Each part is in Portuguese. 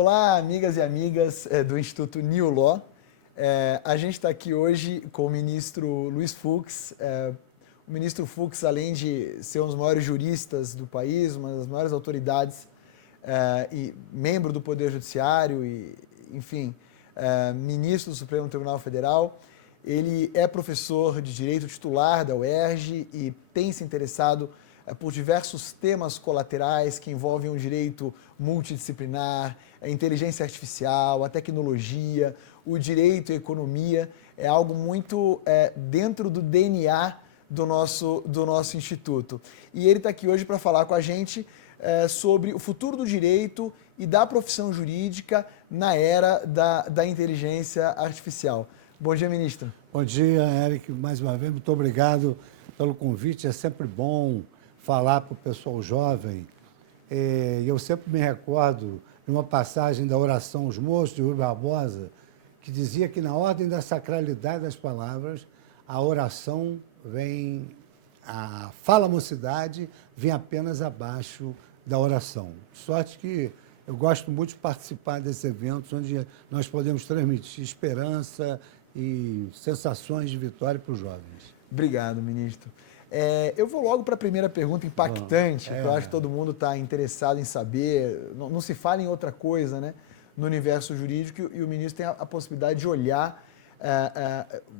Olá, amigas e amigas do Instituto New Law. A gente está aqui hoje com o ministro Luiz Fux. O ministro Fux, além de ser um dos maiores juristas do país, uma das maiores autoridades e membro do Poder Judiciário e, enfim, ministro do Supremo Tribunal Federal, ele é professor de Direito titular da UERJ e tem se interessado por diversos temas colaterais que envolvem o direito multidisciplinar, a inteligência artificial, a tecnologia, o direito e a economia. É algo muito dentro do DNA do nosso instituto. E ele está aqui hoje para falar com a gente sobre o futuro do direito e da profissão jurídica na era da inteligência artificial. Bom dia, ministro. Bom dia, Eric. Mais uma vez, muito obrigado pelo convite. É sempre bom falar para o pessoal jovem. Eu sempre me recordo de uma passagem da oração Os Moços, de Rui Barbosa, que dizia que na ordem da sacralidade das palavras, a oração vem, a fala-mocidade vem apenas abaixo da oração. Sorte que eu gosto muito de participar desses eventos onde nós podemos transmitir esperança e sensações de vitória para os jovens. Obrigado, ministro. Eu vou logo para a primeira pergunta impactante, que eu acho que todo mundo está interessado em saber. Não se fala em outra coisa, né, no universo jurídico, e o ministro tem a possibilidade de olhar,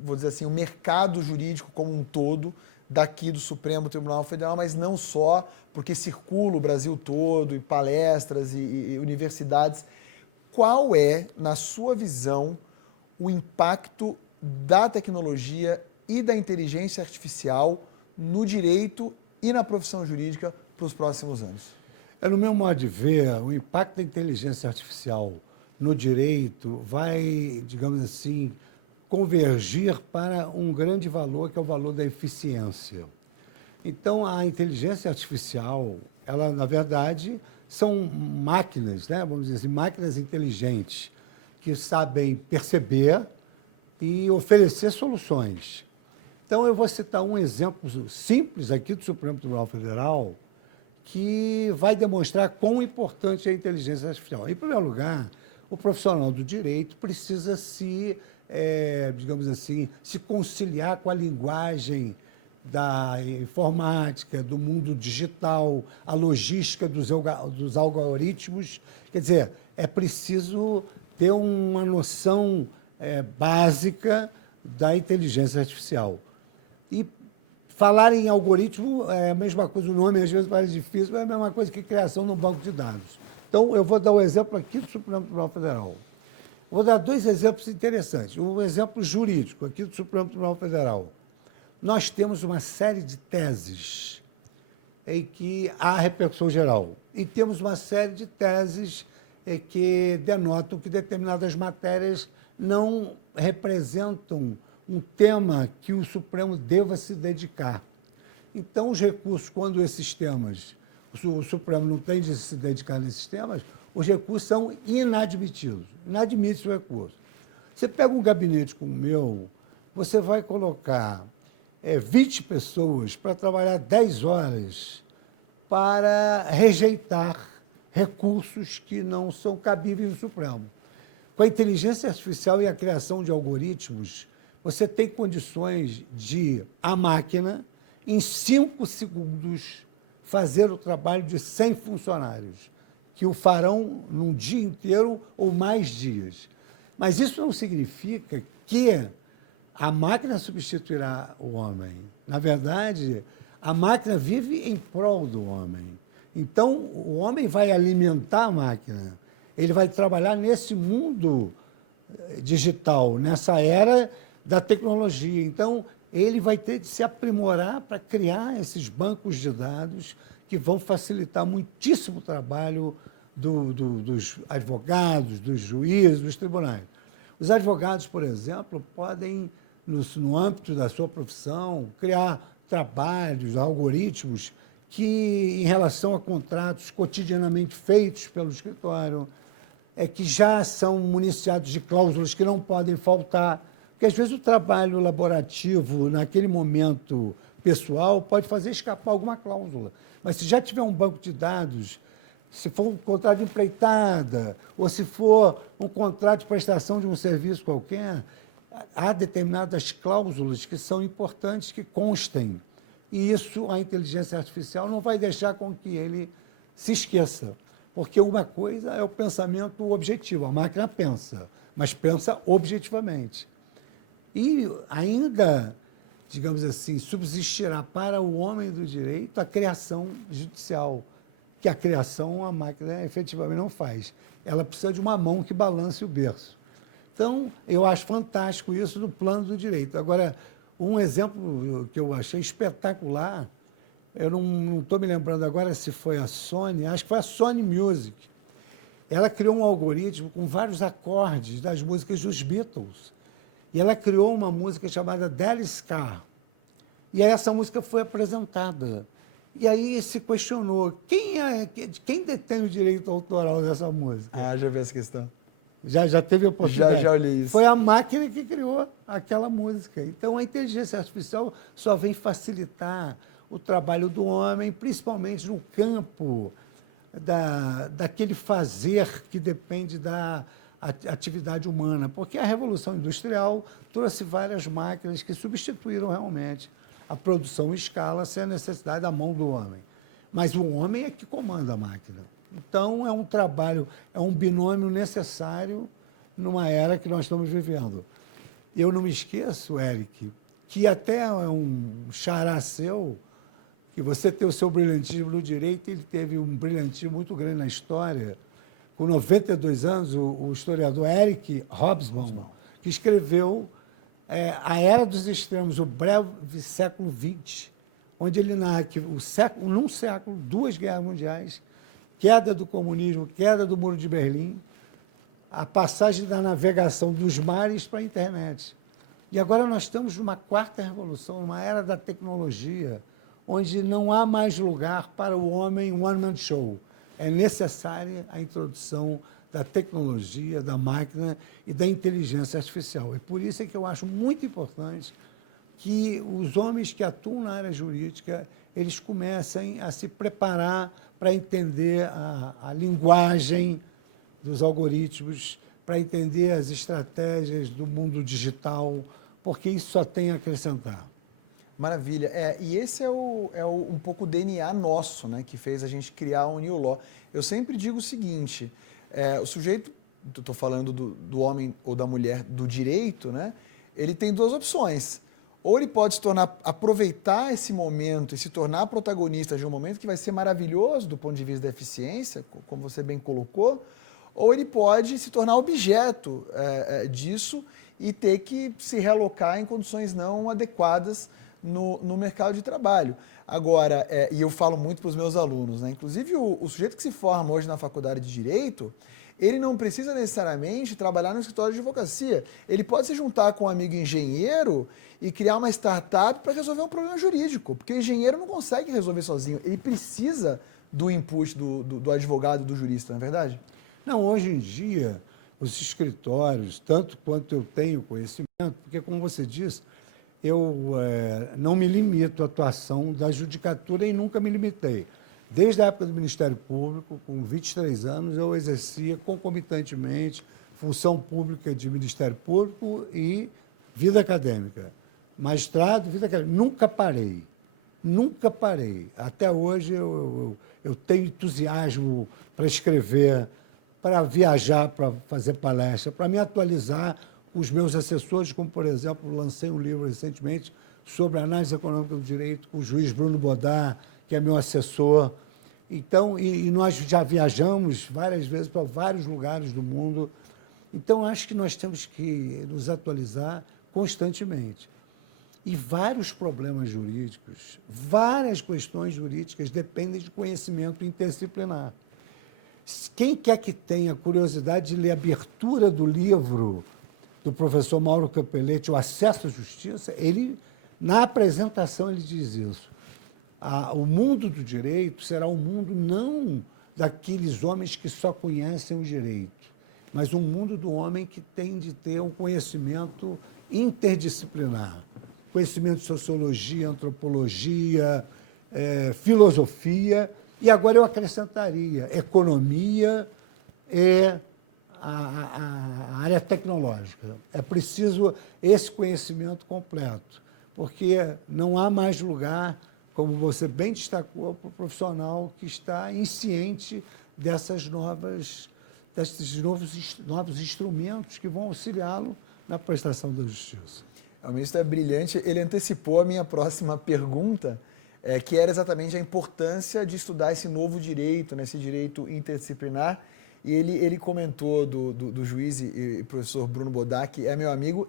vou dizer assim, o mercado jurídico como um todo daqui do Supremo Tribunal Federal, mas não só, porque circula o Brasil todo, e palestras e universidades. Qual é, na sua visão, o impacto da tecnologia e da inteligência artificial no direito e na profissão jurídica para os próximos anos? No meu modo de ver, o impacto da inteligência artificial no direito vai, digamos assim, convergir para um grande valor, que é o valor da eficiência. Então, a inteligência artificial, ela, na verdade, são máquinas, né? Vamos dizer assim, máquinas inteligentes, que sabem perceber e oferecer soluções. Então, eu vou citar um exemplo simples aqui do Supremo Tribunal Federal que vai demonstrar quão importante é a inteligência artificial. Em primeiro lugar, o profissional do direito precisa digamos assim, se conciliar com a linguagem da informática, do mundo digital, a logística dos algoritmos. Quer dizer, é preciso ter uma noção básica da inteligência artificial. E falar em algoritmo é a mesma coisa, o nome às vezes parece difícil, mas é a mesma coisa que criação de um banco de dados. Então, eu vou dar um exemplo aqui do Supremo Tribunal Federal. Vou dar dois exemplos interessantes. Um exemplo jurídico aqui do Supremo Tribunal Federal. Nós temos uma série de teses em que há repercussão geral. E temos uma série de teses que denotam que determinadas matérias não representam um tema que o Supremo deva se dedicar. Então, os recursos, quando esses temas, o Supremo não tem de se dedicar nesses temas, os recursos são inadmitidos. Inadmite o recurso. Você pega um gabinete como o meu, você vai colocar 20 pessoas para trabalhar 10 horas para rejeitar recursos que não são cabíveis no Supremo. Com a inteligência artificial e a criação de algoritmos, você tem condições de, a máquina, em 5 segundos, fazer o trabalho de 100 funcionários, que o farão num dia inteiro ou mais dias. Mas isso não significa que a máquina substituirá o homem. Na verdade, a máquina vive em prol do homem. Então, o homem vai alimentar a máquina. Ele vai trabalhar nesse mundo digital, nessa era da tecnologia. Então, ele vai ter de se aprimorar para criar esses bancos de dados que vão facilitar muitíssimo o trabalho dos advogados, dos juízes, dos tribunais. Os advogados, por exemplo, podem, no âmbito da sua profissão, criar trabalhos, algoritmos que, em relação a contratos cotidianamente feitos pelo escritório, que já são municiados de cláusulas que não podem faltar, porque, às vezes, o trabalho laborativo, naquele momento pessoal, pode fazer escapar alguma cláusula. Mas, se já tiver um banco de dados se for um contrato de empreitada, ou se for um contrato de prestação de um serviço qualquer, há determinadas cláusulas que são importantes que constem. E isso a inteligência artificial não vai deixar com que ele se esqueça. Porque uma coisa é o pensamento objetivo, a máquina pensa, mas pensa objetivamente. E ainda, digamos assim, subsistirá para o homem do direito a criação judicial, que a criação a máquina efetivamente não faz. Ela precisa de uma mão que balance o berço. Então, eu acho fantástico isso no plano do direito. Agora, um exemplo que eu achei espetacular, eu não estou me lembrando agora se foi a Sony, acho que foi a Sony Music. Ela criou um algoritmo com vários acordes das músicas dos Beatles. E ela criou uma música chamada Dallas Car. E aí essa música foi apresentada. E aí se questionou, quem detém o direito autoral dessa música? Ah, já vi essa questão. Já teve a oportunidade? Já olhei isso. Foi a máquina que criou aquela música. Então, a inteligência artificial só vem facilitar o trabalho do homem, principalmente no campo daquele fazer que depende da atividade humana, porque a Revolução Industrial trouxe várias máquinas que substituíram realmente a produção em escala sem a necessidade da mão do homem. Mas o homem é que comanda a máquina. Então, é um trabalho, é um binômio necessário numa era que nós estamos vivendo. Eu não me esqueço, Eric, que até é um xará seu, que você tem o seu brilhantismo no direito, ele teve um brilhantismo muito grande na história. Com 92 anos, o historiador Eric Hobsbawm, que escreveu A Era dos Extremos, o breve século XX, onde ele narra que num século, 2 guerras mundiais, queda do comunismo, queda do Muro de Berlim, a passagem da navegação dos mares para a internet. E agora nós estamos numa 4ª revolução, numa era da tecnologia, onde não há mais lugar para o homem one-man show. É necessária a introdução da tecnologia, da máquina e da inteligência artificial. E por isso é que eu acho muito importante que os homens que atuam na área jurídica, eles comecem a se preparar para entender a linguagem dos algoritmos, para entender as estratégias do mundo digital, porque isso só tem a acrescentar. Maravilha. E esse é um pouco o DNA nosso, né, que fez a gente criar o New Law. Eu sempre digo o seguinte, o sujeito, estou falando do homem ou da mulher do direito, né, ele tem 2 opções. Ou ele pode aproveitar esse momento e se tornar protagonista de um momento que vai ser maravilhoso do ponto de vista da eficiência, como você bem colocou, ou ele pode se tornar objeto disso e ter que se realocar em condições não adequadas no mercado de trabalho. Agora, e eu falo muito para os meus alunos, né? Inclusive o sujeito que se forma hoje na faculdade de Direito, ele não precisa necessariamente trabalhar no escritório de advocacia. Ele pode se juntar com um amigo engenheiro e criar uma startup para resolver um problema jurídico, porque o engenheiro não consegue resolver sozinho, ele precisa do input do advogado, do jurista, não é verdade? Não, hoje em dia, os escritórios, tanto quanto eu tenho conhecimento, porque, como você disse, eu não me limito à atuação da judicatura e nunca me limitei. Desde a época do Ministério Público, com 23 anos, eu exercia concomitantemente função pública de Ministério Público e vida acadêmica. Magistrado, vida acadêmica. Nunca parei. Nunca parei. Até hoje eu tenho entusiasmo para escrever, para viajar, para fazer palestra, para me atualizar com os meus assessores, como, por exemplo, lancei um livro recentemente sobre análise econômica do direito com o juiz Bruno Bodar, que é meu assessor. Então, e nós já viajamos várias vezes para vários lugares do mundo. Então, acho que nós temos que nos atualizar constantemente. E vários problemas jurídicos, várias questões jurídicas dependem de conhecimento interdisciplinar. Quem quer que tenha curiosidade de ler a abertura do livro do professor Mauro Campelletti, O Acesso à Justiça, na apresentação ele diz isso. O mundo do direito será um mundo não daqueles homens que só conhecem o direito, mas um mundo do homem que tem de ter um conhecimento interdisciplinar, conhecimento de sociologia, antropologia, filosofia E agora eu acrescentaria economia e a área tecnológica. É preciso esse conhecimento completo, porque não há mais lugar, como você bem destacou, para o profissional que está insciente desses novos instrumentos que vão auxiliá-lo na prestação da justiça. O ministro é brilhante. Ele antecipou a minha próxima pergunta, que era exatamente a importância de estudar esse novo direito, né, esse direito interdisciplinar. E ele comentou do juiz e professor Bruno Bodar, que é meu amigo.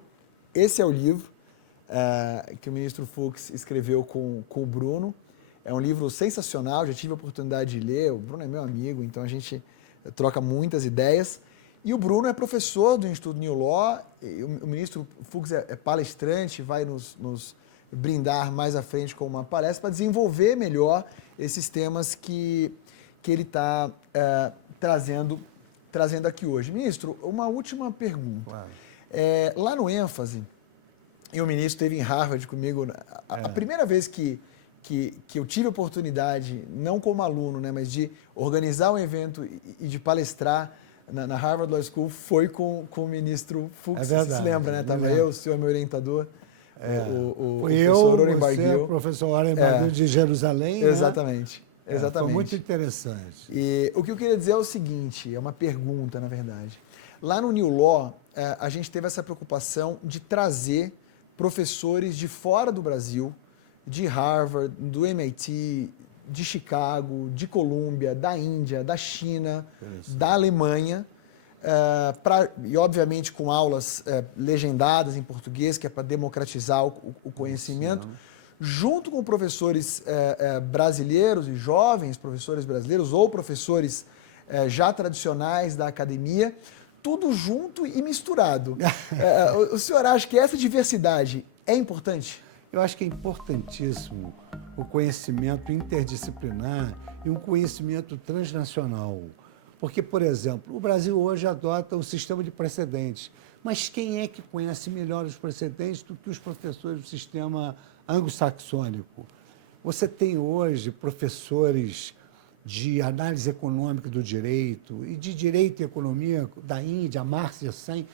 Esse é o livro que o ministro Fux escreveu com o Bruno. É um livro sensacional, já tive a oportunidade de ler. O Bruno é meu amigo, então a gente troca muitas ideias. E o Bruno é professor do Instituto New Law. E o ministro Fux é palestrante, vai nos brindar mais à frente com uma palestra para desenvolver melhor esses temas que ele está trazendo aqui hoje. Ministro, uma última pergunta. Claro. Lá no ênfase, e o ministro esteve em Harvard comigo, a primeira vez que eu tive a oportunidade, não como aluno, né, mas de organizar um evento e de palestrar na Harvard Law School foi com o ministro Fux. É verdade. Você se lembra, né? Estava eu, o senhor meu orientador, o professor Oren você, Barguil. o professor Oren Barguil de Jerusalém. Exatamente. Né? Exatamente. Foi muito interessante. E o que eu queria dizer é o seguinte, é uma pergunta, na verdade. Lá no New Law, a gente teve essa preocupação de trazer professores de fora do Brasil, de Harvard, do MIT, de Chicago, de Colômbia, da Índia, da China, da Alemanha, e obviamente com aulas legendadas em português, que é para democratizar o conhecimento, junto com professores brasileiros e jovens professores brasileiros ou professores já tradicionais da academia, tudo junto e misturado. O senhor acha que essa diversidade é importante? Eu acho que é importantíssimo o conhecimento interdisciplinar e um conhecimento transnacional. Porque, por exemplo, o Brasil hoje adota o sistema de precedentes, mas quem é que conhece melhor os precedentes do que os professores do sistema anglo-saxônico? Você tem hoje professores de análise econômica do direito e de direito e economia da Índia, Márcia Sen,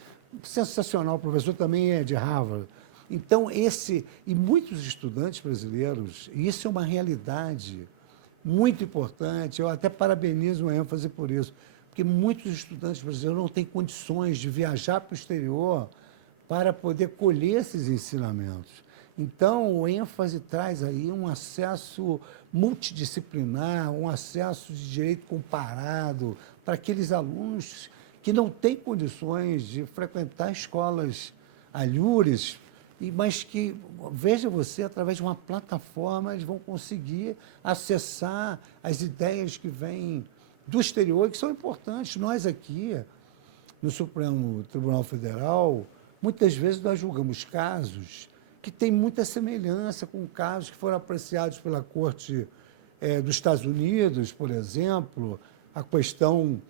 sensacional, o professor também é de Harvard. Então, e muitos estudantes brasileiros, e isso é uma realidade muito importante, eu até parabenizo o ênfase por isso, porque muitos estudantes brasileiros não têm condições de viajar para o exterior para poder colher esses ensinamentos. Então, o ênfase traz aí um acesso multidisciplinar, um acesso de direito comparado para aqueles alunos que não têm condições de frequentar escolas alhures, mas que, veja você, através de uma plataforma, eles vão conseguir acessar as ideias que vêm do exterior, que são importantes. Nós aqui, no Supremo Tribunal Federal, muitas vezes nós julgamos casos que têm muita semelhança com casos que foram apreciados pela Corte dos Estados Unidos, por exemplo, a questão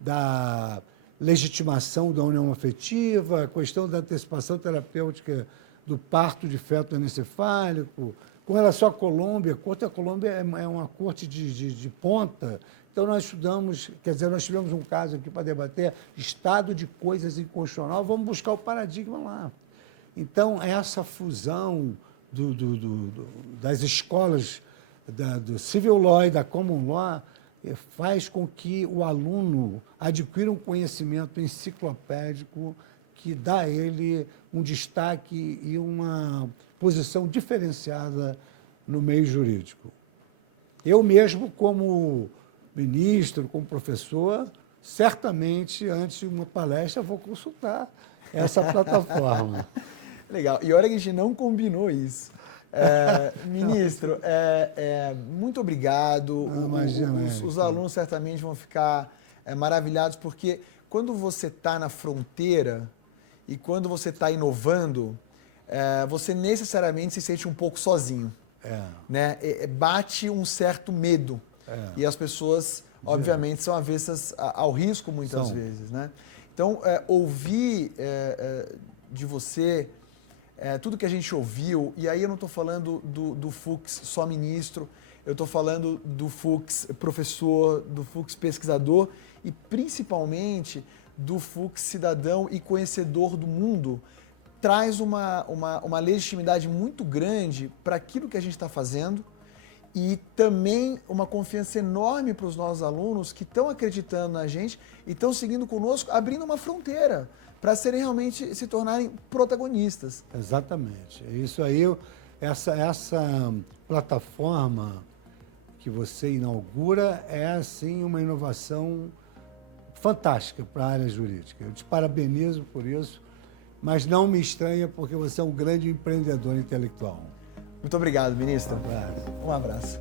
da legitimação da união afetiva, a questão da antecipação terapêutica do parto de feto anencefálico. Com relação à Colômbia, a Colômbia é uma corte de ponta. Então, nós estudamos, quer dizer, nós tivemos um caso aqui para debater, estado de coisas inconstitucional, vamos buscar o paradigma lá. Então, essa fusão das escolas do Civil Law e da Common Law faz com que o aluno adquira um conhecimento enciclopédico que dá a ele um destaque e uma posição diferenciada no meio jurídico. Eu mesmo, como ministro, como professor, certamente, antes de uma palestra, vou consultar essa plataforma. Legal. E olha que a gente não combinou isso. Ministro, muito obrigado. Os alunos certamente vão ficar maravilhados, porque quando você está na fronteira e quando você está inovando, você necessariamente se sente um pouco sozinho. Né? Bate um certo medo. E as pessoas, obviamente, são avessas ao risco muitas vezes. Né? Então, ouvir de você tudo que a gente ouviu, e aí eu não estou falando do Fux só ministro, eu estou falando do Fux professor, do Fux pesquisador e principalmente do Fux cidadão e conhecedor do mundo. Traz uma legitimidade muito grande para aquilo que a gente está fazendo e também uma confiança enorme para os nossos alunos que estão acreditando na gente e estão seguindo conosco, abrindo uma fronteira para serem realmente, se tornarem protagonistas. Exatamente. Isso aí, essa plataforma que você inaugura é, assim, uma inovação fantástica para a área jurídica. Eu te parabenizo por isso, mas não me estranha porque você é um grande empreendedor intelectual. Muito obrigado, ministro. Um abraço. Um abraço.